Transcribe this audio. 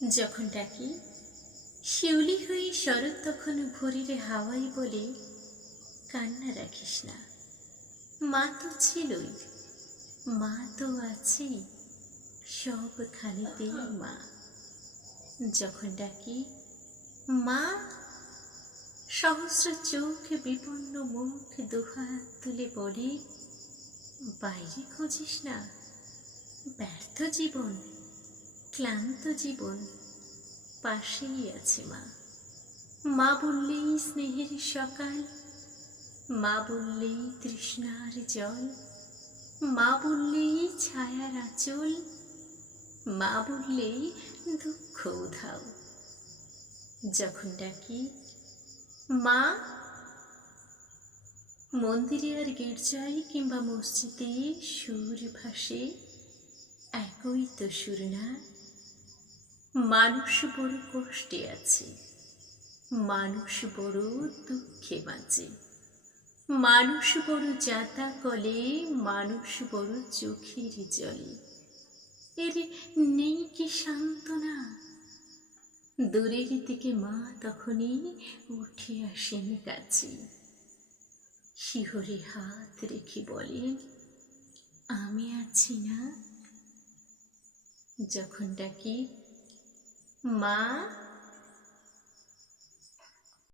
যখন ডাকি শিউলি হয়ে শরৎ তখন ভোরের হাওয়াই বলে, কান্না রাখিস না, মা তো ছিলই, মা তো আছে সবখানেতেই মা। যখন ডাকি মা, সহস্র চোখ বিপন্ন মুখ দুহাত তুলে বলে, বাইরে খুঁজিস না, ব্যর্থ জীবন, ক্লান্ত জীবন পাশেই আছে মা। মা বললেই স্নেহের সকাল, মা বললেই তৃষ্ণার জল, মা বললেই ছায়ার আঁচল, মা বললেই দুঃখ উধাও। যখন ডাকি মা, মন্দিরে আর গির্জায় কিংবা মসজিদে সুর ভাসে একই তো সুর না। মানুষ বড় কষ্টে আছে, মানুষ বড় দুঃখে বাঁচে, মানুষ বড় যাতা কলে, মানুষ বড় চোখের জলে। এর নেই কি সান্ত্বনা? দূরের দিকে মা তখনই উঠে আসেন কাছে, শিহরে হাত রেখে বলেন, আমি আছি না। যখন ডাকি মা,